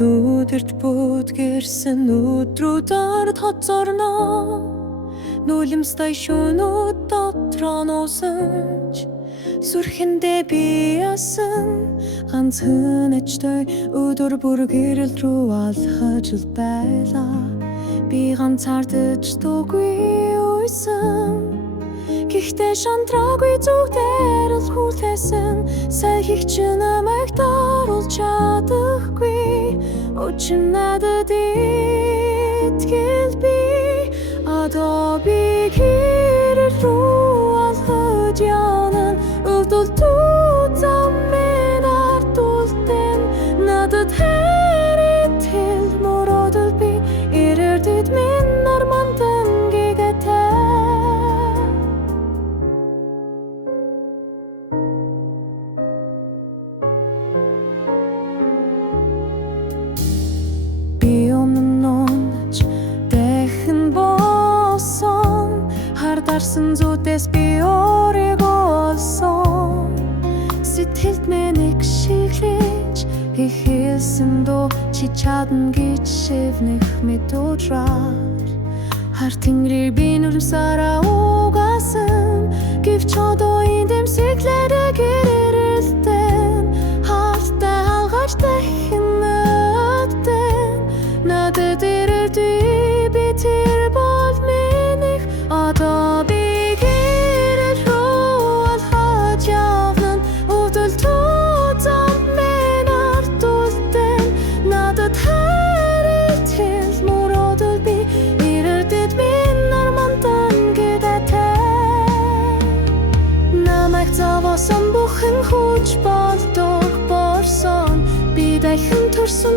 Сүдэрт бүдгэрсэн өдрүүдээр тоцорно Нулимстай шөнүүд дотроо нуусанч Сүрхэндээ би ясан ганц хэнэчтэй өдөр бүр гэрэл рүү алхаж л байлаа Би ганцаардаж дуугүй уйсан Гэхдээ шантраагүй зүгтэр л хүлээсэн Сайхийг ч намайг даруулж чадахгүй Учир надад итгэл би Одоо би гэрэл рүү алхаж явна Өвдөлтүүд замын ард үлдэн Надад хэрэтэл мөрөөдөл би Ирэрдэд минь армандан гигэтэй Би өмнө нунаж дэхэн болсон Хардарсан зүудээс би өөрийгөө олсон Сэтгэлд мэнийг шиглэж Хихэлсэн дөө чи чадна гэж шивнэх мэдуураар Хар тэнгэрийг би нүрмсараа угаасан Гэвч одоо энэ дэмсэглээрээ гэрэлтэн Хаалттай алгаж дэхэн өдтэн Надад ирэрдүй би тэр бол минийх Одоо би гэрэл рүү алхаж явна Өвдөлтүүд замын ард үлдэн Надад хэрэтэл мөрөөдөл би Ирэрдэд минь армандан гидэтэй Намайг зовоосон бүхэн хүч болдог борсон Би дахин төрсөн